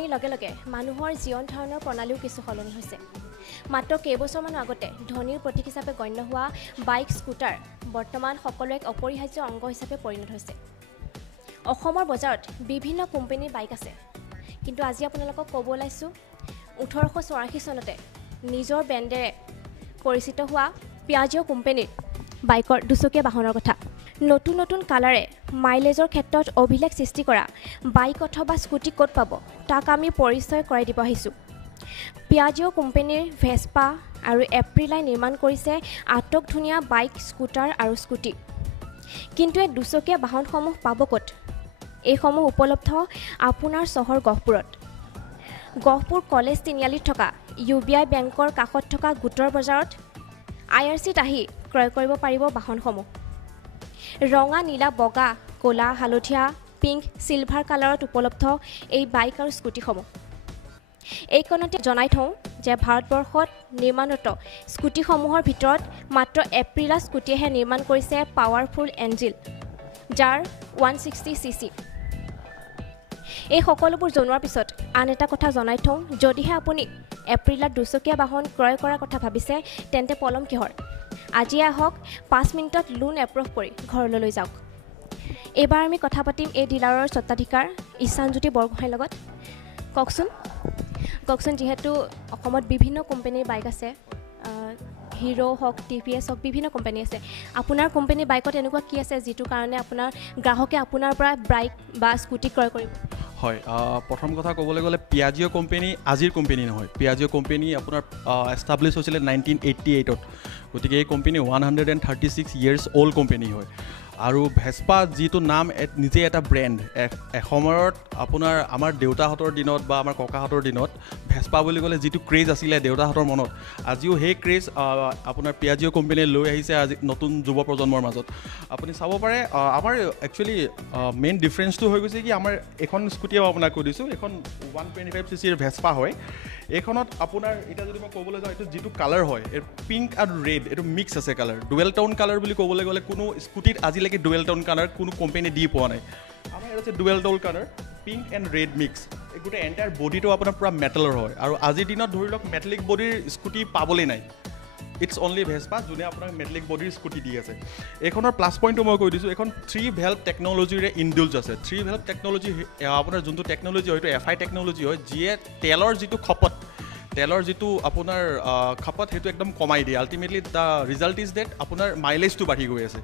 সলনিৰ লগে লগে মানুহৰ জীৱন ধাৰণৰ প্ৰণালীও কিছু সলনি হৈছে মাত্ৰ কেইবছৰমান আগতে ধনীৰ প্ৰতীক হিচাপে গণ্য হোৱা বাইক স্কুটাৰ বৰ্তমান সকলো এক অপৰিহাৰ্য অংগ হিচাপে পৰিণত হৈছে অসমৰ বজাৰত বিভিন্ন কোম্পানীৰ বাইক আছে কিন্তু আজি আপোনালোকক ক'ব ওলাইছো 1884 চনতে নিজৰ ব্ৰেণ্ডেৰে পৰিচিত হোৱা পিয়াজিও কোম্পানীৰ বাইকৰ দুচকীয়া বাহনৰ কথা নতুন নতুন কালাৰে মাইলেজৰ ক্ষেত্ৰত অভিলেখ সৃষ্টি কৰা বাইক অথবা স্কুটি ক'ত পাব তাক আমি পৰিচয় কৰাই দিব আহিছোঁ পিয়াজিও কোম্পানীৰ ভেস্পা আৰু এপ্ৰিলাই নিৰ্মাণ কৰিছে আটক ধুনীয়া বাইক স্কুটাৰ আৰু স্কুটি কিন্তু এই দুচকীয়া বাহনসমূহ পাব ক'ত এইসমূহ উপলব্ধ আপোনাৰ চহৰ গহপুৰ কলেজ তিনিআলিত থকা UBI বেংকৰ কাষত থকা গোটৰ বজাৰত IRCত আহি ক্ৰয় কৰিব পাৰিব বাহনসমূহ ৰঙা নীলা বগা ক'লা হালধীয়া পিংক সিলভাৰ কালাৰত উপলব্ধ এই বাইক আৰু স্কুটিসমূহ এইকণতে জনাই থওঁ যে ভাৰতবৰ্ষত নিৰ্মাণৰত স্কুটিসমূহৰ ভিতৰত মাত্ৰ এপ্ৰিলা স্কুটিয়েহে নিৰ্মাণ কৰিছে পাৱাৰফুল এঞ্জিন যাৰ 160cc এই সকলোবোৰ জনোৱাৰ পিছত আন এটা কথা জনাই থওঁ যদিহে আপুনি এপ্ৰিলাত দুচকীয়া বাহন ক্ৰয় কৰাৰ কথা ভাবিছে তেন্তে পলম কিহৰ আজি আহক 5 মিনিটত লোন এপ্ৰুভ কৰি ঘৰলৈ লৈ যাওক এবাৰ আমি কথা পাতিম এই ডিলাৰৰ স্বত্বাধিকাৰ ঈশানজ্যোতি বৰগোহাঁইৰ লগত কওকচোন যেহেতু অসমত বিভিন্ন কোম্পানীৰ বাইক আছে হিৰো হক TVS হক বিভিন্ন কোম্পানী আছে আপোনাৰ কোম্পানী বাইকত এনেকুৱা কি আছে যেটো কাৰণে আপোনাৰ গ্ৰাহকে আপোনাৰ পৰা বাইক বা স্কুটি ক্ৰয় কৰিব হয় প্ৰথম কথা ক'বলৈ গ'লে পিয়াজিও কোম্পানী আজিৰ কোম্পানী নহয় পিয়াজিও কোম্পানী আপোনাৰ এষ্টাব্লিছ হৈছিলে 1988ত গতিকে এই কোম্পানী 136 ইয়াৰ্ছ অল্ড কোম্পানী হয় আৰু ভেস্পা যিটো নাম নিজে এটা ব্ৰেণ্ড এসময়ত আপোনাৰ আমাৰ দেউতাহঁতৰ দিনত বা আমাৰ ককাহঁতৰ দিনত ভেস্পা বুলি ক'লে যিটো ক্ৰেজ আছিলে দেউতাহঁতৰ মনত আজিও সেই ক্ৰেজ আপোনাৰ পিয়াজিও কোম্পানীয়ে লৈ আহিছে আজি নতুন যুৱ প্ৰজন্মৰ মাজত আপুনি চাব পাৰে আমাৰ একচুৱেলি মেইন ডিফাৰেঞ্চটো হৈ গৈছে কি আমাৰ এখন স্কুটিও আপোনাক কৈ দিছোঁ এখন 125cc ভেস্পা হয় এইখনত আপোনাৰ এটা যদি মই ক'বলৈ যাওঁ এইটো যিটো কালাৰ হয় এই পিংক আৰু ৰেড এইটো মিক্স আছে কালাৰ ডুৱেল টোন কালাৰ বুলি ক'বলৈ গ'লে কোনো স্কুটিত আজিলৈকে ডুৱেল টোন কালাৰ কোনো কোম্পানী দি পোৱা নাই আমাৰ ইয়াত আছে ডুৱেল টোন colour pink and red mix এই গোটেই এণ্টায়াৰ বডিটো আপোনাৰ পূৰা মেটেলৰ হয় আৰু আজিৰ দিনত ধৰি লওক মেটেলিক বডিৰ স্কুটি পাবলৈ নাই ইটছ অনলি ভেস্পা যোনে আপোনাক মেটেলিক বডিৰ স্কুটি দি আছে এইখনৰ প্লাছ পইণ্টটো মই কৈ দিছোঁ এখন 3 ভেল্ভ টেকন'লজিৰে ইনডিউলছ আছে 3 ভেল্ভ টেকন'লজি আপোনাৰ যোনটো টেকন'লজি হয় এইটো FI টেকন'লজি হয় যিয়ে তেলৰ যিটো খপত তেলৰ যিটো আপোনাৰ খপত সেইটো একদম কমাই দিয়ে ultimately the result is that আপোনাৰ মাইলেজটো বাঢ়ি গৈ আছে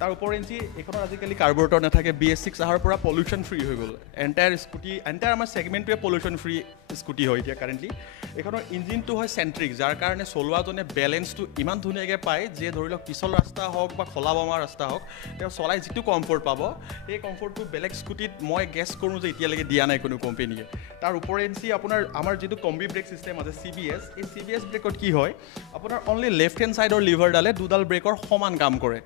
তাৰ ওপৰেঞ্চি এইখনৰ আজিকালি কাৰ্বৰেটৰ নাথাকে BS6 অহাৰ পৰা পলিউশ্যন ফ্ৰী হৈ গ'ল এণ্টায়াৰ আমাৰ ছেগমেণ্টটোৱে পলিউশ্যন ফ্ৰী স্কুটি হয় এতিয়া কাৰেণ্টলি এইখনৰ ইঞ্জিনটো হয় চেণ্ট্ৰিক যাৰ কাৰণে চলোৱাজনে বেলেঞ্চটো ইমান ধুনীয়াকৈ পায় যে ধৰি লওক পিছল ৰাস্তা হওক বা খলা বমা ৰাস্তা হওক তেওঁ চলাই যিটো কমফৰ্ট পাব সেই কমফৰ্টটো বেলেগ স্কুটিত মই গেছ কৰোঁ যে এতিয়ালৈকে দিয়া নাই কোনো কোম্পানীয়ে তাৰ ওপৰেঞ্চি আপোনাৰ আমাৰ যিটো কম্বি ব্ৰেক ছিষ্টেম আছে CBS এই CBS ব্ৰেকত কি হয় আপোনাৰ অনলি লেফ্ট হেণ্ড ছাইডৰ লিভাৰডালে দুডাল ব্ৰেকৰ সমান কাম কৰে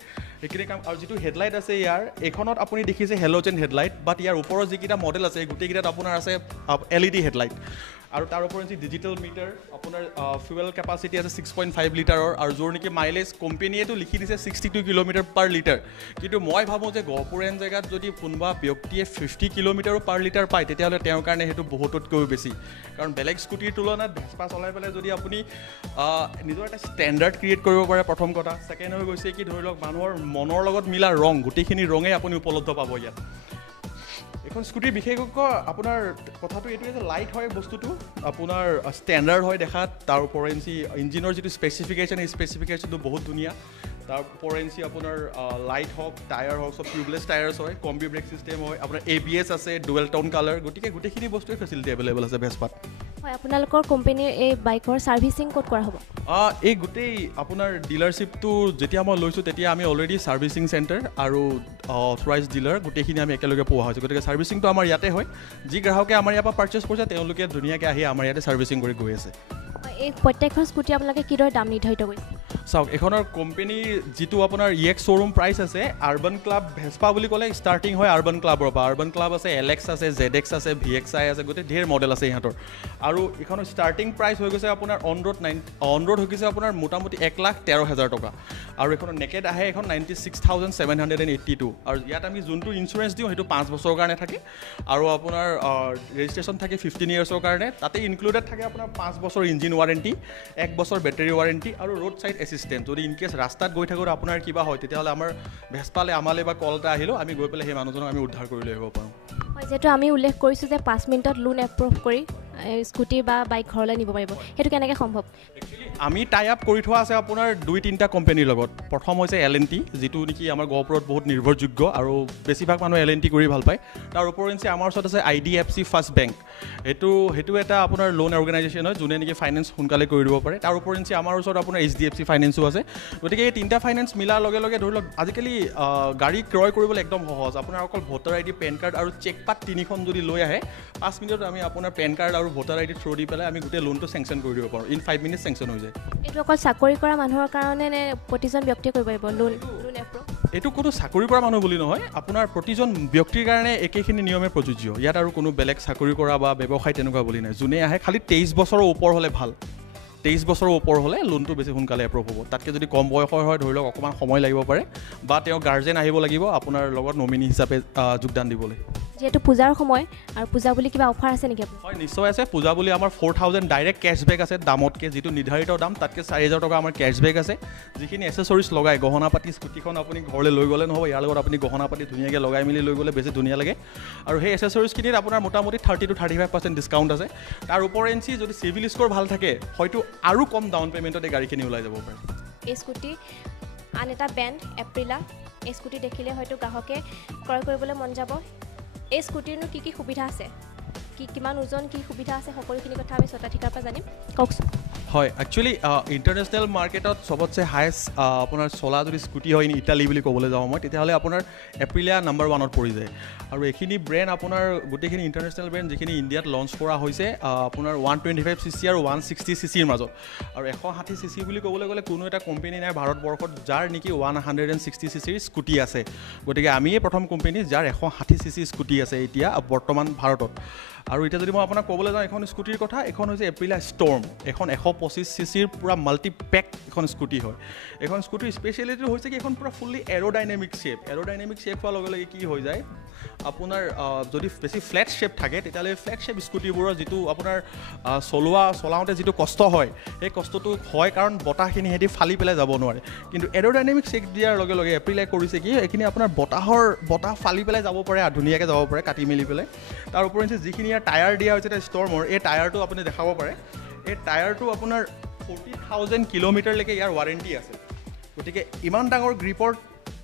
এইখিনি কাম আৰু যিটো হেডলাইট আছে ইয়াৰ এইখনত আপুনি দেখিছে হেল'জেন হেডলাইট বাট ইয়াৰ ওপৰৰ যিকেইটা মডেল আছে গোটেইকেইটাত আপোনাৰ আছে LED হেডলাইট আৰু তাৰ ওপৰেঞ্চি ডিজিটেল মিটাৰ আপোনাৰ ফুৱেল কেপাচিটি আছে 6.5 লিটাৰৰ আৰু যোৰ নেকি মাইলেজ কোম্পানীয়েতো লিখি দিছে 62 কিলোমিটাৰ পাৰ লিটাৰ কিন্তু মই ভাবোঁ যে গহপুৰেন জেগাত যদি কোনোবা ব্যক্তিয়ে 50 কিলোমিটাৰো পাৰ লিটাৰ পায় তেতিয়াহ'লে তেওঁৰ কাৰণে সেইটো বহুততকৈও বেছি কাৰণ বেলেগ স্কুটিৰ তুলনাত ভেস্পা চলাই পেলাই যদি আপুনি নিজৰ এটা ষ্টেণ্ডাৰ্ড ক্ৰিয়েট কৰিব পাৰে প্ৰথম কথা ছেকেণ্ড হৈ গৈছে কি ধৰি লওক মানুহৰ মনৰ লগত মিলা ৰং গোটেইখিনি ৰঙেই আপুনি উপলব্ধ পাব ইয়াত এখন স্কুটিৰ বিশেষজ্ঞ আপোনাৰ কথাটো এইটোৱে যে লাইট হয় বস্তুটো আপোনাৰ ষ্টেণ্ডাৰ্ড হয় দেখাত তাৰ ওপৰেঞ্চি ইঞ্জিনৰ যিটো স্পেচিফিকেশ্যন এই স্পেচিফিকেশ্যনটো বহুত ধুনীয়া তাৰ ওপৰেঞ্চি আপোনাৰ লাইট হওক টায়াৰ হওক চব টিউবলেছ টায়াৰ্ছ হয় কম্বি ব্ৰেক ছিষ্টেম হয় আপোনাৰ ABS আছে ডুৱেল টোন কালাৰ গতিকে গোটেইখিনি বস্তুৱে ফেচিলিটি এভেইলেবল আছে ভেস্পাত হয় আপোনালোকৰ কোম্পানীৰ এই বাইকৰ সাৰ্ভিসিং ক'ত কৰা হ'ব এই গোটেই আপোনাৰ ডিলাৰশ্বিপটো যেতিয়া মই লৈছোঁ তেতিয়া আমি অলৰেডি সাৰ্ভিসিং চেণ্টাৰ আৰু অথৰাইজ ডিলাৰ গোটেইখিনি আমি একেলগে পোৱা হৈছোঁ গতিকে সাৰ্ভিসিংটো আমাৰ ইয়াতে হয় যি গ্ৰাহকে আমাৰ ইয়াৰ পৰা পাৰ্চেছ কৰিছে তেওঁলোকে ধুনীয়াকৈ আহি আমাৰ ইয়াতে সাৰ্ভিসিং কৰি গৈ আছে এই প্ৰত্যেকখন স্কুটি আপোনালোকে কিদৰে দাম নিৰ্ধাৰিত কৰিছে চাওক এখনৰ কোম্পানী যিটো আপোনাৰ EX শ্ব'ৰুম প্ৰাইচ আছে আৰ্বান ক্লাব ভেস্পা বুলি ক'লে ষ্টাৰ্টিং হয় আৰ্বান ক্লাবৰ পৰা আৰ্বান ক্লাব আছে LX আছে ZX আছে VXI আছে গোটেই ঢেৰ মডেল আছে ইহঁতৰ আৰু এইখনৰ ষ্টাৰ্টিং প্ৰাইচ হৈ গৈছে আপোনাৰ অন ৰোড হৈ গৈছে আপোনাৰ মোটামুটি 1,13,000 টকা আৰু এইখনৰ নেকেড আহে এখন 96,782 আৰু ইয়াত আমি যোনটো ইঞ্চুৰেঞ্চ দিওঁ সেইটো 5 বছৰৰ কাৰণে থাকে আৰু আপোনাৰ ৰেজিষ্ট্ৰেশ্যন থাকে 15 ইয়াৰ্ছৰ কাৰণে তাতে ইনক্লুডেড থাকে আপোনাৰ 5 বছৰ ইঞ্জিন ৱাৰেণ্টি 1 বছৰ বেটাৰী ৱাৰেণ্টি আৰু ৰোড ছাইড এছিষ্টেণ্ট যদি ইন কেছ ৰাস্তাত গৈ থাকোঁতে আপোনাৰ কিবা হয় তেতিয়াহ'লে আমাৰ ভেস্পালে আমালৈ বা কল এটা আহিলেও আমি গৈ পেলাই সেই মানুহজনক আমি উদ্ধাৰ কৰি লৈ আহিব পাৰোঁ হয় যিহেতু আমি উল্লেখ কৰিছোঁ যে 5 মিনিটত লোন এপ্ৰুভ কৰি স্কুটি বা বাইক ঘৰলৈ নিব পাৰিব সেইটো কেনেকৈ সম্ভৱ আমি টাই আপ কৰি থোৱা আছে আপোনাৰ 2-3টা কোম্পানীৰ লগত প্ৰথম হৈছে L&T যিটো নেকি আমাৰ গহপুৰত বহুত নিৰ্ভৰযোগ্য আৰু বেছিভাগ মানুহ L&T কৰি ভাল পায় তাৰ ওপৰঞ্চি আমাৰ ওচৰত আছে IDFC ফাৰ্ষ্ট বেংক সেইটো এটা আপোনাৰ লোন অৰ্গেনাইজেশ্যন হয় যোনে নেকি ফাইনেন্স সোনকালে কৰি দিব পাৰে তাৰ ওপৰঞ্চি আমাৰ ওচৰত আপোনাৰ HDFC ফাইনেন্সো আছে গতিকে এই 3টা ফাইনেন্স মিলাৰ লগে লগে ধৰি লওক আজিকালি গাড়ী ক্ৰয় কৰিবলৈ একদম সহজ আপোনাৰ অকল ভোটাৰ ID পেন কাৰ্ড আৰু চেক পাত 3খন যদি লৈ আহে 5 মিনিটত আমি আপোনাৰ পেন কাৰ্ড আৰু ভোটাৰ ID থ্ৰু দি পেলাই আমি গোটেই লোনটো চেংচন কৰি দিব পাৰোঁ ইন 5 মিনিটছ চেংচন হৈ যায় এইটো অকল চাকৰি কৰা মানুহৰ কাৰণে নে প্ৰতিজন ব্যক্তিয়ে কৰিব পাৰিব লোন এপ্ৰুভ এইটো কোনো চাকৰি কৰা মানুহ বুলি নহয় আপোনাৰ প্ৰতিজন ব্যক্তিৰ কাৰণে একেখিনি নিয়মে প্ৰযোজ্য ইয়াত আৰু কোনো বেলেগ চাকৰি কৰা বা ব্যৱসায় তেনেকুৱা বুলি নাই যোনে আহে খালি 23 বছৰৰ ওপৰ হ'লে ভাল 23 বছৰৰ ওপৰ হ'লে লোনটো বেছি সোনকালে এপ্ৰুভ হ'ব তাতকৈ যদি কম বয়সৰ হয় ধৰি লওক অকণমান সময় লাগিব পাৰে বা তেওঁ গাৰ্জেন আহিব লাগিব আপোনাৰ লগত নমিনী হিচাপে যোগদান দিবলৈ যেহেতু পূজাৰ সময় আৰু পূজা বুলি কিবা অফাৰ আছে নেকি হয় নিশ্চয় আছে পূজা বুলি আমাৰ 4,000 ডাইৰেক্ট কেশ্ববেক আছে দামতকৈ যিটো নিৰ্ধাৰিত দাম তাতকৈ 4,000 টকা আমাৰ কেশ্ববেক আছে যিখিনি এচেছৰিজ লগাই গহনা পাতি স্কুটিখন আপুনি ঘৰলৈ লৈ গ'লে নহ'ব ইয়াৰ লগত আপুনি গহনা পাতি ধুনীয়াকৈ লগাই মেলি লৈ গ'লে বেছি ধুনীয়া লাগে আৰু সেই এচেছৰিজখিনিত আপোনাৰ মোটামুটি 30-35% ডিছকাউণ্ট আছে তাৰ ওপৰঞ্চি যদি চিভিল স্ক'ৰ ভাল থাকে হয়তো আৰু কম ডাউন পে'মেণ্টত এই গাড়ীখিনি ওলাই যাব পাৰে এই স্কুটি আন এটা ব্ৰেণ্ড এপ্ৰিলা এই স্কুটি দেখিলে হয়তো গ্ৰাহকে ক্ৰয় কৰিবলৈ মন যাব এই স্কুটিৰনো কি সুবিধা আছে কিমান ওজন কি সুবিধা আছে সকলোখিনি কথা আমি স্বত্বাধিকাৰৰ পৰা জানিম কওকচোন হয় একচুৱেলি ইণ্টাৰনেশ্যনেল মাৰ্কেটত চবতছে হায়েষ্ট আপোনাৰ চলা যদি স্কুটি হয় ইটালী বুলি ক'বলৈ যাওঁ মই তেতিয়াহ'লে আপোনাৰ এপ্ৰিলিয়া নাম্বাৰ 1ত পৰি যায় আৰু এইখিনি ব্ৰেণ্ড আপোনাৰ গোটেইখিনি ইণ্টাৰনেশ্যনেল ব্ৰেণ্ড যিখিনি ইণ্ডিয়াত লঞ্চ কৰা হৈছে আপোনাৰ 125cc আৰু 160cc মাজত আৰু 160cc বুলি ক'বলৈ গ'লে কোনো এটা কোম্পানী নাই ভাৰতবৰ্ষত যাৰ নেকি 160cc স্কুটি আছে গতিকে আমিয়ে প্ৰথম কোম্পানী যাৰ 160cc স্কুটি আছে এতিয়া বৰ্তমান ভাৰতত আৰু এতিয়া যদি মই আপোনাক ক'বলৈ যাওঁ এখন স্কুটিৰ কথা এখন হৈছে এপ্ৰিলা ষ্টৰ্ম এখন 125cc পুৰা মাল্টি পেক এখন স্কুটি হয় এখন স্কুটিৰ স্পেচিয়েলিটি হৈছে কি এখন পুৰা ফুল্লি এৰোডাইনেমিক শ্বেপ হোৱাৰ লগে লগে কি হৈ যায় আপোনাৰ যদি বেছি ফ্লেট শ্বেপ থাকে তেতিয়াহ'লে ফ্লেট শ্বেপ স্কুটিবোৰৰ যিটো আপোনাৰ চলাওঁতে যিটো কষ্ট হয় সেই কষ্টটো হয় কাৰণ বতাহখিনি সিহঁতি ফালি পেলাই যাব নোৱাৰে কিন্তু এৰোডাইনেমিক শ্বেপ দিয়াৰ লগে লগে এপ্ৰিলাই কৰিছে কি এইখিনি আপোনাৰ বতাহ ফালি পেলাই যাব পাৰে ধুনীয়াকৈ যাব পাৰে কাটি মেলি পেলাই তাৰ ওপৰঞ্চি যিখিনি ইয়াৰ টায়াৰ দিয়া হৈছে ষ্টৰ্মৰ এই টায়াৰটো আপুনি দেখাব পাৰে এই টায়াৰটো আপোনাৰ 40,000 কিলোমিটাৰলৈকে ইয়াৰ ৱাৰেণ্টি আছে গতিকে ইমান ডাঙৰ গ্ৰিপৰ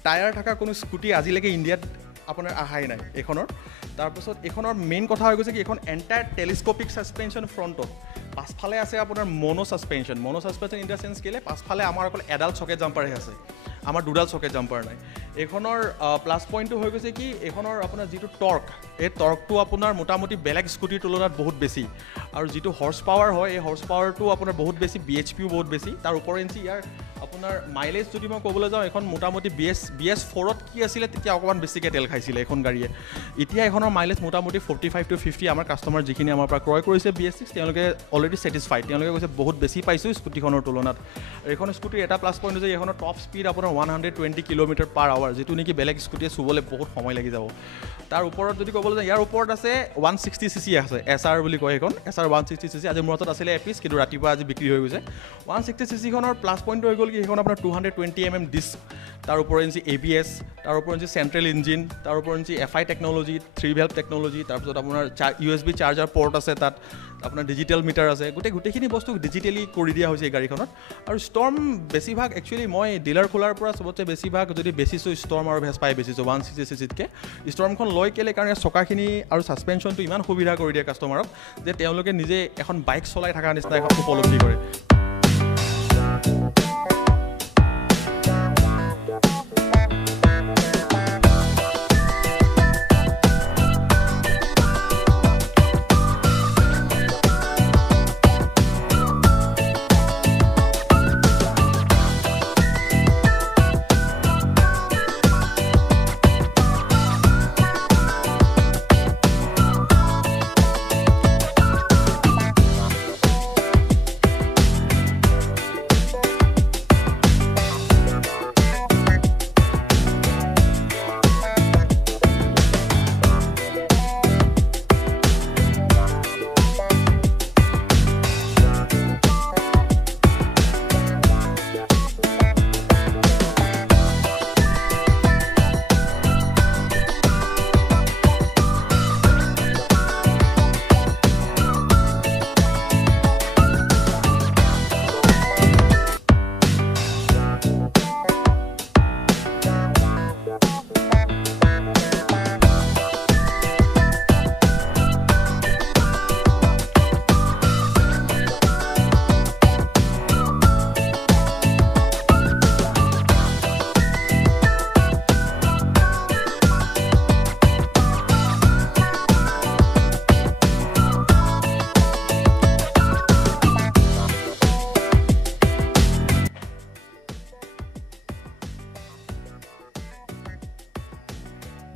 টায়াৰ থকা কোনো স্কুটি আজিলৈকে ইণ্ডিয়াত আপোনাৰ আহাই নাই এইখনৰ তাৰপিছত এইখনৰ মেইন কথা হৈ গৈছে কি এইখন এণ্টায়াৰ টেলিস্কোপিক ছাছপেনশ্যন ফ্ৰণ্টত পাছফালে আছে আপোনাৰ মনো ছাছপেনশ্যন ইন দ্য চেন্স কেলে পাছফালে আমাৰ অকল এডাল চকেট জাম্পাৰহে আছে আমাৰ দুডাল চকেট জাম্পাৰ নাই এইখনৰ প্লাছ পইণ্টটো হৈ গৈছে কি এইখনৰ আপোনাৰ যিটো টৰ্ক এই টৰ্কটো আপোনাৰ মোটামুটি বেলেগ স্কুটিৰ তুলনাত বহুত বেছি আৰু যিটো হৰ্চ পাৱাৰ হয় এই হৰ্চ পাৱাৰটো আপোনাৰ বহুত বেছি BHPও বহুত বেছি তাৰ ওপৰঞ্চি ইয়াৰ আপোনাৰ মাইলেজ যদি মই ক'বলৈ যাওঁ এখন মোটামুটি BS4ত কি আছিলে তেতিয়া অকণমান বেছিকৈ তেল খাইছিলে এখন গাড়ীয়ে এতিয়া এখনৰ মাইলেজ মোটামুটি 45-50 আমাৰ কাষ্টমাৰ যিখিনি আমাৰ পৰা ক্ৰয় কৰিছে BS6 তেওঁলোকে অলৰেডি ছেটিছফাইড তেওঁলোকে কৈছে বহুত বেছি পাইছোঁ স্কুটিখনৰ তুলনাত এইখন স্কুটিৰ এটা প্লাছ পইণ্ট হৈছে এইখনৰ টপ স্পীড আপোনাৰ 120 km/h যিটো নেকি বেলেগ স্কুটিয়ে চুবলৈ বহুত সময় লাগি যাব তাৰ ওপৰত যদি ক'বলৈ যাওঁ ইয়াৰ ওপৰত আছে 160cc আছে SR বুলি কয় এইখন SR 160cc আজি মোৰ হাতত আছিলে এপিচ কিন্তু ৰাতিপুৱা আজি বিক্ৰী হৈ গৈছে 160cc-খনৰ প্লাছ পইণ্ট হৈ গ'ল কি সেইখন আপোনাৰ 220mm ডিস্ক তাৰ ওপৰঞ্চি ABS তাৰ ওপৰঞ্চি চেণ্ট্ৰেল ইঞ্জিন তাৰ ওপৰঞ্চি FI টেকন'লজি 3 valve টেকন'লজি তাৰপিছত আপোনাৰ USB চাৰ্জাৰ পৰ্ট আছে তাত আপোনাৰ ডিজিটেল মিটাৰ আছে গোটেইখিনি বস্তু ডিজিটেলি কৰি দিয়া হৈছে এই গাড়ীখনত আৰু ষ্টৰ্ম বেছিভাগ একচুৱেলি মই ডিলাৰ খোলাৰ পৰা চবতছে বেছিভাগ যদি বেচিছোঁ ষ্টৰ্ম আৰু ভেস্পাই বেচিছোঁ 160cc-তকৈ ষ্টৰ্মখন লৈ কেলে কাৰণ চকাখিনি আৰু ছাছপেনশ্যনটো ইমান সুবিধা কৰি দিয়ে কাষ্টমাৰক যে তেওঁলোকে নিজে এখন বাইক চলাই থকা নিচিনা এখন উপলব্ধি কৰে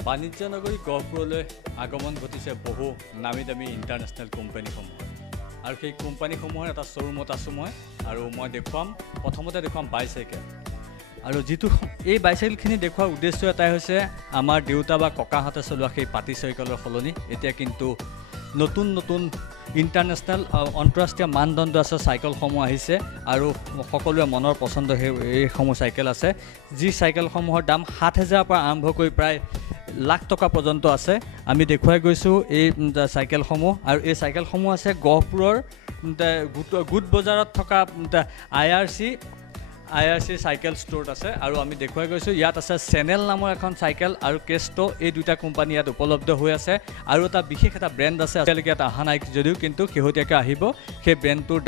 বাণিজ্য নগৰী গহপুৰলৈ আগমন ঘটিছে বহু নামী দামী ইণ্টাৰনেশ্যনেল কোম্পানীসমূহ আৰু সেই কোম্পানীসমূহৰ এটা শ্ব'ৰুমত আছোঁ মই আৰু মই প্ৰথমতে দেখুৱাম বাইচাইকেল আৰু যিটো এই বাইচাইকেলখিনি দেখুৱাৰ উদ্দেশ্য এটাই হৈছে আমাৰ দেউতা বা ককাহঁতে চলোৱা সেই পাতি চাইকেলৰ সলনি এতিয়া কিন্তু নতুন নতুন ইণ্টাৰনেশ্যনেল আন্তঃৰাষ্ট্ৰীয় মানদণ্ড আছে চাইকেলসমূহ আহিছে আৰু সকলোৱে মনৰ পচন্দ এইসমূহ চাইকেল আছে যি চাইকেলসমূহৰ দাম 7,000 পৰা আৰম্ভ কৰি প্ৰায় লাখ টকা পৰ্যন্ত আছে আমি দেখুৱাই গৈছোঁ এই চাইকেলসমূহ আৰু এই চাইকেলসমূহ আছে গহপুৰৰ গোট বজাৰত থকা IRC চাইকেল ষ্ট'ৰত আছে আৰু আমি দেখুৱাই গৈছোঁ ইয়াত আছে চেনেল নামৰ এখন চাইকেল আৰু কেষ্ট্ৰ এই দুটা কোম্পানী ইয়াত উপলব্ধ হৈ আছে আৰু এটা বিশেষ এটা ব্ৰেণ্ড আছে এতিয়ালৈকে ইয়াত অহা নাই যদিও কিন্তু শেহতীয়াকৈ আহিব সেই ব্ৰেণ্ডটোৰ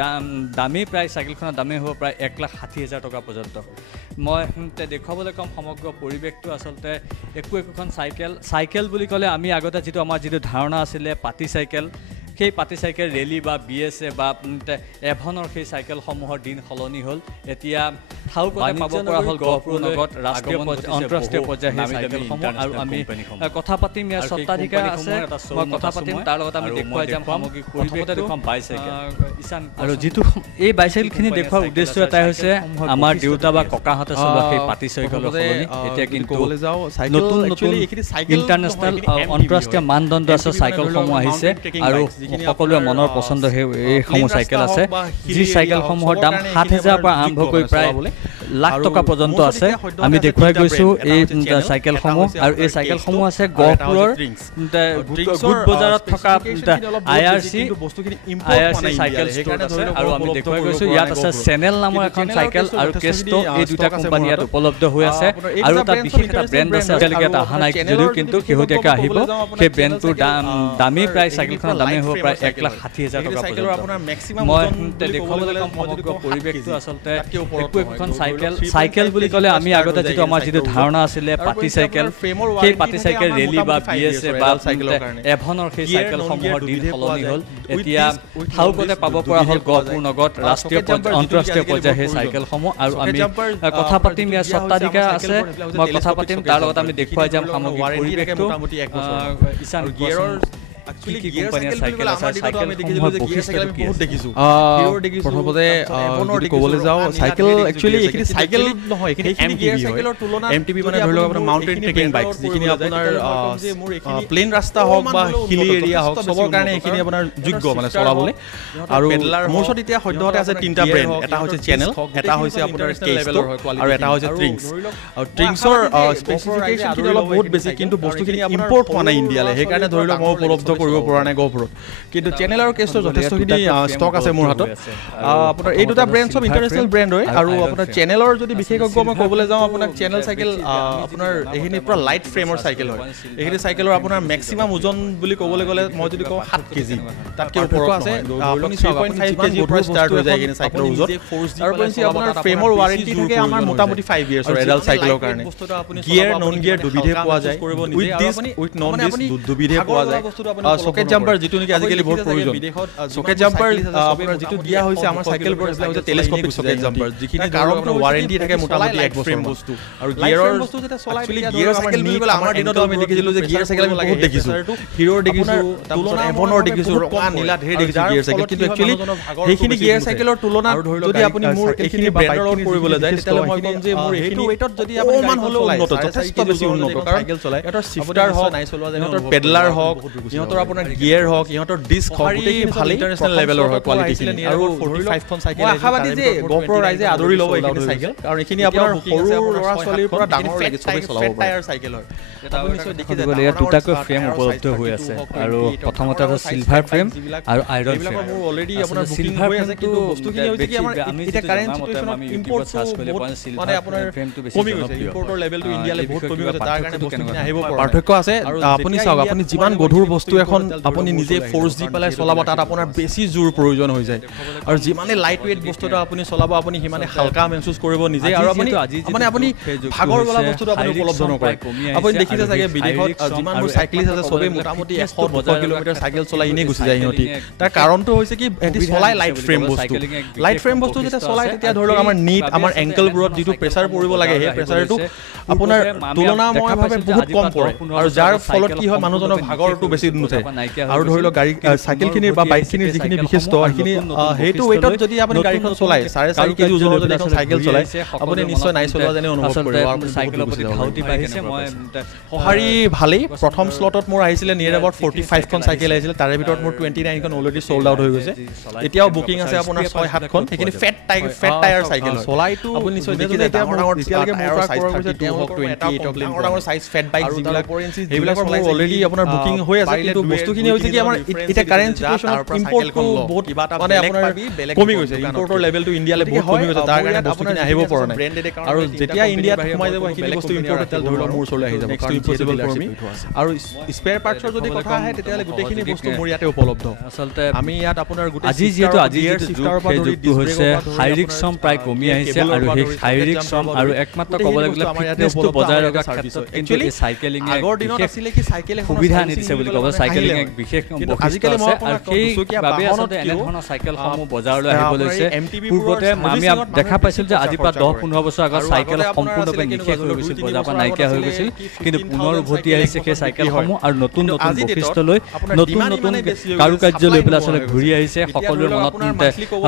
দামেই প্ৰায় চাইকেলখনৰ দামেই হ'ব প্ৰায় 1,60,000 টকা পৰ্যন্ত মই দেখুৱাবলৈ ক'ম সমগ্ৰ পৰিৱেশটো আচলতে একোখন চাইকেল বুলি ক'লে আমি আগতে আমাৰ যিটো ধাৰণা আছিলে পাতি চাইকেল সেই পাতি চাইকেল ৰেলী বা BSA বা এভনৰ সেই চাইকেলসমূহৰ দিন সলনি হ'ল এতিয়া ঠাউকতে পাব পৰা হ'ল গহপুৰ নগৰত ৰাষ্ট্ৰীয় আন্তঃৰাষ্ট্ৰীয় পৰ্যায়ৰ সেই চাইকেলসমূহ আৰু আমি কথা পাতিম ইয়াৰ স্বত্বাধিকাৰ আছে মই কথা পাতিম তাৰ লগত আমি দেখুৱাই যাম সামগ্ৰিক পৰিৱেশতে দেখুৱাম বাইচাইকেল আৰু যিটো এই বাইচাইকেলখিনি দেখুৱাৰ উদ্দেশ্য এটাই হৈছে আমাৰ দেউতা বা ককাহঁতে চলোৱা সেই পাতি চাইকেলৰ সলনি এতিয়া কিন্তু নতুন নতুন ইণ্টাৰনেশ্যনেল আন্তঃৰাষ্ট্ৰীয় মানদণ্ড আছে চাইকেলসমূহ আহিছে আৰু সকলোৱে মনৰ পচন্দ এইসমূহ চাইকেল আছে যি চাইকেলসমূহৰ দাম 7,000 পৰা আৰম্ভ কৰি প্ৰায় লাখ টকা পৰ্যন্ত আছে আমি দেখুৱাই গৈছোঁ এই চাইকেলসমূহ আৰু এই চাইকেলসমূহ আছে গহপুৰৰ গোট বজাৰত থকা IRC চাইকেল ষ্ট'ৰত আছে আৰু আমি দেখুৱাই গৈছোঁ ইয়াত আছে চেনেল নামৰ এখন চাইকেল আৰু কেষ্ট্ৰ এই দুটা কোম্পানী ইয়াত উপলব্ধ হৈ আছে আৰু এটা বিশেষ এটা ব্ৰেণ্ড আছে এতিয়ালৈকে এটা অহা নাই যদিও কিন্তু শেহতীয়াকৈ আহিব সেই ব্ৰেণ্ডটোৰ দামেই প্ৰায় চাইকেলখনৰ দামেই হ'ব প্ৰায় 1,60,000 টকা পৰ্যন্ত মই দেখুৱাবলৈ ক'ম সমগ্ৰ পৰিৱেশটো আচলতে একোখন চাইকেল বুলি ক'লে আমি আগতে আমাৰ যিটো ধাৰণা আছিলে পাতি চাইকেল সেই পাতি চাইকেল ৰেলী বা BSA বা এভনৰ সেই চাইকেলসমূহৰ দিন সলনি হ'ল এতিয়া ঠাউকতে পাব পৰা হ'ল গহপুৰ নগৰত ৰাষ্ট্ৰীয় আন্তঃৰাষ্ট্ৰীয় পৰ্যায়ৰ সেই চাইকেলসমূহ আৰু আমি কথা পাতিম ইয়াৰ স্বত্বাধিকাৰ আছে মই কথা পাতিম তাৰ লগত আমি দেখুৱাই যাম সামগ্ৰিক পৰিৱেশটো ঈশান প্ৰথমতে ক'বলৈ যাওঁ চাইকেল একচুৱেলি এইখিনি চাইকেল নহয় এইখিনি গিয়াৰ চাইকেলৰ তুলনাত MTB মানে ধৰি লওক আপোনাৰ মাউণ্টেইন ট্ৰেকিং বাইক যিখিনি আপোনাৰ প্লেইন ৰাস্তা হওক বা হিলি এৰিয়া হওক চবৰ কাৰণে এইখিনি আপোনাৰ যোগ্য মানে চলাবলৈ আৰু মোৰ ওচৰত এতিয়া সদ্যহতে আছে 3টা ব্ৰেণ্ড এটা হৈছে চেনেল এটা হৈছে আপোনাৰ কেষ্ট্ৰ আৰু এটা হৈছে ট্ৰিংছ আৰু ট্ৰিংছৰ স্পেচিফিকেশ্যনখিনি অলপ বহুত বেছি কিন্তু বস্তুখিনি ইম্পৰ্ট হোৱা নাই ইণ্ডিয়ালৈ সেইকাৰণে ধৰি লওক মই উপলব্ধ কৰিব পৰা নাই গহপুৰত কিন্তু চেনেল আৰু কেষ্ট্ৰ যথেষ্টখিনি ষ্টক আছে মোৰ হাতত আপোনাৰ এই দুটা ব্ৰেণ্ড চব ইণ্টাৰনেশ্যনেল ব্ৰেণ্ড হয় আৰু আপোনাৰ চেনেলৰ যদি বিশেষজ্ঞ মই ক'বলৈ যাওঁ আপোনাক চেনেল চাইকেল আপোনাৰ এইখিনি পূৰা লাইট ফ্ৰেমৰ চাইকেল হয় এইখিনি চাইকেলৰ আপোনাৰ মেক্সিমাম ওজন বুলি ক'বলৈ গ'লে মই যদি কওঁ 7 কেজি তাতকৈ ওপৰত আছে আপুনি 3.5 কেজিৰ পৰা ষ্টাৰ্ট হৈ যায় এইখিনি চাইকেলৰ ওজন আৰু আপোনাৰ ফ্ৰেমৰ ৱাৰেণ্টি থাকে আমাৰ মোটামুটি 5 ইয়াৰ্ছৰ এডাল চাইকেলৰ কাৰণে গিয়াৰ নন গিয়াৰ দুবিধে পোৱা যায় with disc with non disc দুবিধে পোৱা যায় সকেট জাম্পাৰ যিটো নেকি আজিকালি বহুত প্ৰয়োজন সকেট জাম্পাৰ আপোনাৰ যিটো দিয়া হৈছে আমাৰ চাইকেলবোৰ এইবিলাক হৈছে টেলিস্কোপিক সকেট জাম্পাৰ যিখিনি কাৰণ আপোনাৰ ৱাৰেণ্টি থাকে মোটামুটি 1 বছৰ বস্তু আৰু গিয়াৰৰ বস্তু যেটা চলাই গিয়াৰ চাইকেল বুলি ক'লে আমাৰ দিনত আমি দেখিছিলোঁ যে গিয়াৰ চাইকেল আমি বহুত দেখিছোঁ হিৰোৰ দেখিছোঁ তুলনা এভনৰ দেখিছোঁ ৰঙা নীলা ধেৰ দেখিছোঁ গিয়াৰ চাইকেল কিন্তু একচুৱেলি সেইখিনি গিয়াৰ চাইকেলৰ তুলনাত যদি আপুনি মোৰ এইখিনি ব্ৰেণ্ডৰ লগত কৰিবলৈ যায় তেতিয়াহ'লে মই ক'ম যে মোৰ এইখিনি ৱেটত যদি আপুনি অকণমান হ'লেও উন্নত যথেষ্ট বেছি উন্নত কাৰণ চাইকেল চলাই ইহঁতৰ শিফটাৰ হওক ইহঁতৰ পেডলাৰ হওক ইহঁতৰ আপোনাৰ গিয়াৰ হওক ইহঁতৰ ডিস্ক হওক গোটেইখিনি ভাল ইণ্টাৰনেশ্যনেল লেভেলৰ হয় কোৱালিটিখিনি আৰু 45খন চাইকেল আশাবাদী যে গহপুৰৰ ৰাইজে আদৰি ল'ব এইখিনি চাইকেল কাৰণ এইখিনি আপোনাৰ সৰু ল'ৰা ছোৱালীৰ পৰা ডাঙৰ লাগে চবেই চলাব পাৰে চাইকেল হয় ইয়াত দুটাকৈ ফ্ৰেম উপলব্ধ হৈ আছে আৰু প্ৰথমতে আছে চিলভাৰ ফ্ৰেম আৰু আইৰণ ফ্ৰেম মোৰ অলৰেডি আপোনাৰ চিলভাৰ হৈ আছে কিন্তু বস্তুখিনি হৈছে কি আমাৰ এটা কাৰেণ্ট সিচুৱেশ্যনত ইম্পৰ্ট মানে আপোনাৰ কমি গৈছে ইম্পৰ্টৰ লেভেলটো ইণ্ডিয়ালৈ বহুত কমি গৈছে তাৰ কাৰণে বস্তুখিনি আহিব পাৰ্থক্য আছে আপুনি চাওক আপুনি যিমান গধুৰ বস্তু এখন আপুনি নিজে ফ'ৰ্চ দি পেলাই চলাব তাত আপোনাৰ বেছি জোৰ প্ৰয়োজন হৈ যায় আৰু যিমানে লাইট ৱেইট বস্তুটো আপুনি চলাব আপুনি সিমানে হালকা মেহচুচ কৰিব নিজে আৰু আপুনি মানে আপুনি ভাগৰ বোলা বস্তুটো আপুনি উপলব্ধ নকৰে আপুনি দেখিছে চাগে বিদেশত যিমানবোৰ চাইক্লিষ্ট আছে চবেই মোটামুটি 100-200 কিলোমিটাৰ চাইকেল চলাই এনেই গুচি যায় সিহঁতি তাৰ কাৰণটো হৈছে কি এটি চলাই লাইট ফ্ৰেম বস্তু যেতিয়া চলাই তেতিয়া ধৰি লওক আমাৰ নীট আমাৰ এংকেলবোৰত যিটো প্ৰেছাৰ পৰিব লাগে সেই প্ৰেছাৰটো আপোনাৰ তুলনাময়ভাৱে বহুত কম পৰে আৰু যাৰ ফলত কি হয় মানুহজনৰ ভাগৰটো বেছি নুঠে আৰু ধৰি লওক গাড়ী চাইকেলখিনিৰ বা বাইকখিনিৰ যিখিনি বিশিষ্ট সেইখিনি সেইটো ৱেইটত যদি আপুনি গাড়ীখন চলাই 4.5 কেজি ওজনৰ যদি এখন চাইকেল চলাই আপুনি নিশ্চয় নাই চলোৱা যেনে অনুভৱ কৰিব চাইকেলৰ প্ৰতি ধাউতি বাঢ়িছে মই সঁহাৰি ভালেই প্ৰথম স্লটত মোৰ আহিছিলে নিয়েৰ এবাউট 45খন চাইকেল আহিছিলে তাৰে ভিতৰত মোৰ 29খন অলৰেডি চল্ড আউট হৈ গৈছে এতিয়াও বুকিং আছে আপোনাৰ 6-7খন সেইখিনি ফেট টায়াৰ চাইকেল চলাইটো আপুনি নিশ্চয় দেখিছে ডাঙৰ এতিয়ালৈকে মোৰ পৰা কৰা গৈছে 28 ডাঙৰ সাইজ ফেট বাইক যিবিলাক সেইবিলাকৰ মোৰ অলৰেডি আপোনাৰ বুকিং হৈ আছে কিন্তু বস্তুখিনি হৈছে কি আমাৰ এতিয়া কাৰেন্ট সিচুৱেচনত ইম্পৰ্টটো বহুত মানে আপোনাৰ কমি গৈছে ইম্পৰ্টৰ লেভেলটো ইণ্ডিয়ালৈ বহুত কমি গৈছে তাৰ কাৰণে বস্তুখিনি আহিব পৰা নাই আৰু যেতিয়া ইণ্ডিয়াত সোমাই যাব সেইখিনি বস্তু ইম্পৰ্টেড তেল ধৰি লওক মোৰ ওচৰলৈ আহি যাব নেক্সট ইম্পচিবল ফৰ মি আৰু স্পেয়াৰ পাৰ্টছৰ যদি কথা আহে তেতিয়াহ'লে গোটেইখিনি বস্তু মোৰ ইয়াতে উপলব্ধ আচলতে আমি ইয়াত আপোনাৰ গোটেই আজি যিটো যুগটো হৈছে শাৰীৰিক শ্ৰম প্ৰায় কমি আহিছে আৰু সেই শাৰীৰিক শ্ৰম আৰু একমাত্ৰ ক'বলৈ গ'লে ফিটনেছটো বজাই ৰখাৰ ক্ষেত্ৰত একচুৱেলি চাইকেলিং আগৰ দিনত আছিলে কি চাইকেল সুবিধা আনিছে বুলি ক'ব চাইকেলিং এক বিশেষ আজিকালি মই আৰু সেইবাবে আচলতে এনেধৰণৰ চাইকেলসমূহ বজাৰলৈ আহিব লৈছে পূৰ্বতে আমি দেখা পাইছিলোঁ যে আজিৰ পৰা 10-15 বছৰ আগত চাইকেল সম্পূৰ্ণৰূপে নিষেধ হৈ গৈছিল বজাৰৰ পৰা নাইকিয়া হৈ গৈছিল কিন্তু পুনৰ উভতি আহিছে সেই চাইকেলসমূহ আৰু নতুন বৈশিষ্ট্য লৈ নতুন কাৰুকাৰ্য লৈ পেলাই আচলতে ঘূৰি আহিছে সকলোৰে মনত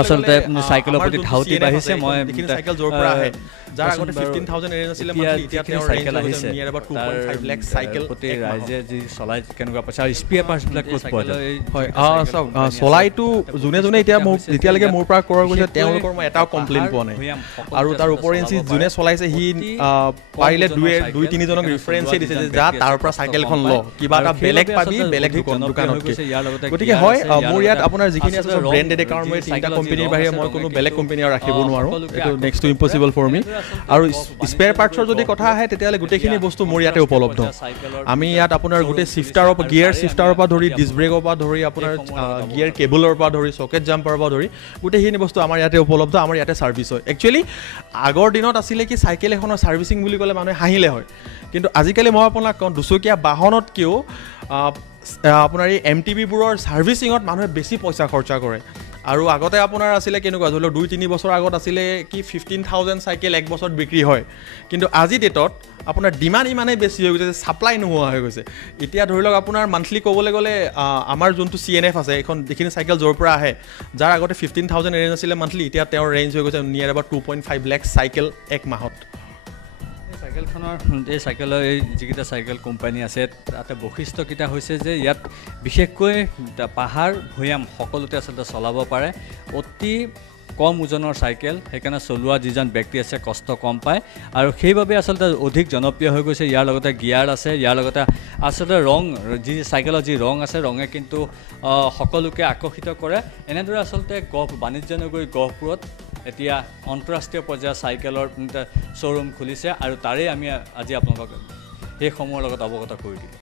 আচলতে চাইকেলৰ প্ৰতি ধাউতি বাঢ়িছে মই চাইকেল য'ৰ পৰা আহে যাৰ আগতে 15000 ৰেঞ্জ আছিল মান্থলি এতিয়া তেওঁৰ চাইকেল আহিছে নিয়াৰ এবাউট 2.5 লাখ চাইকেল প্ৰতি ৰাইজে যি চলাই কেনেকুৱা পাইছে আৰু স্পেয়াৰ পাৰ্টছবিলাক ক'ত পোৱা যায় হয় চাওক চলাইটো যোনে এতিয়া মোক যেতিয়ালৈকে মোৰ পৰা কৰা গৈছে তেওঁলোকৰ মই এটাও কমপ্লেইন পোৱা নাই আৰু তাৰ ওপৰেঞ্চি যোনে চলাইছে সি পাৰিলে 2-3 জনক ৰেফাৰেঞ্চে দিছে যে যা তাৰ পৰা চাইকেলখন ল কিবা এটা বেলেগ পাবি বেলেগ দোকানতকৈ গতিকে হয় মোৰ ইয়াত আপোনাৰ যিখিনি আছে ব্ৰেণ্ডেড কাৰণ মই 3টা কোম্পানীৰ বাহিৰে মই কোনো বেলেগ কোম্পানী আৰু ৰাখিব নোৱাৰোঁ এইটো নেক্সট টু ইম্পচিবল ফৰ মি আৰু স্পেয়াৰ পাৰ্টছৰ যদি কথা আহে তেতিয়াহ'লে গোটেইখিনি বস্তু মোৰ ইয়াতে উপলব্ধ আমি ইয়াত আপোনাৰ গোটেই শিফটাৰৰ পৰা গিয়াৰ শিফটাৰৰ পৰা ধৰি ডিস্ক ব্ৰেকৰ পৰা ধৰি আপোনাৰ গিয়াৰ কেবলৰ পৰা ধৰি চকেট জাম্পাৰৰ পৰা ধৰি গোটেইখিনি বস্তু আমাৰ ইয়াতে উপলব্ধ আমাৰ ইয়াতে ছাৰ্ভিচ হয় একচুৱেলি আগৰ দিনত আছিলে কি চাইকেল এখনৰ ছাৰ্ভিচিং বুলি ক'লে মানুহে হাঁহিলে হয় কিন্তু আজিকালি মই আপোনাক কওঁ দুচকীয়া বাহনতকৈও আপোনাৰ এই MTBবোৰৰ ছাৰ্ভিচিঙত মানুহে বেছি পইচা খৰচা কৰে আৰু আগতে আপোনাৰ আছিলে কেনেকুৱা ধৰি লওক 2-3 বছৰ আগত আছিলে কি 15,000 চাইকেল এক বছৰত বিক্ৰী হয় কিন্তু আজি ডেটত আপোনাৰ ডিমাণ্ড ইমানেই বেছি হৈ গৈছে যে ছাপ্লাই নোহোৱা হৈ গৈছে এতিয়া ধৰি লওক আপোনাৰ মান্থলি ক'বলৈ গ'লে আমাৰ যোনটো CNF আছে এইখন যিখিনি চাইকেল য'ৰ পৰা আহে যাৰ আগতে 15,000 ৰেঞ্জ আছিলে মান্থলি এতিয়া তেওঁৰ ৰেঞ্জ হৈ গৈছে নিয়াৰ এবাউট 2.5 লাখ চাইকেল এক মাহত চাইকেলখনৰ এই চাইকেলৰ এই যিকেইটা চাইকেল কোম্পানী আছে তাতে বৈশিষ্ট্যকেইটা হৈছে যে ইয়াত বিশেষকৈ পাহাৰ ভৈয়াম সকলোতে আচলতে চলাব পাৰে অতি কম ওজনৰ চাইকেল সেইকাৰণে চলোৱা যিজন ব্যক্তি আছে কষ্ট কম পায় আৰু সেইবাবে আচলতে অধিক জনপ্ৰিয় হৈ গৈছে ইয়াৰ লগতে গিয়াৰ আছে ইয়াৰ লগতে আচলতে ৰং যি চাইকেলৰ যি ৰং আছে ৰঙে কিন্তু সকলোকে আকৰ্ষিত কৰে এনেদৰে আচলতে বাণিজ্য নগৰী গহপুৰত এতিয়া আন্তঃৰাষ্ট্ৰীয় পৰ্যায়ৰ চাইকেলৰ শ্ব'ৰুম খুলিছে আৰু তাৰেই আমি আজি আপোনালোকক সেইসমূহৰ লগত অৱগত কৰি দিলোঁ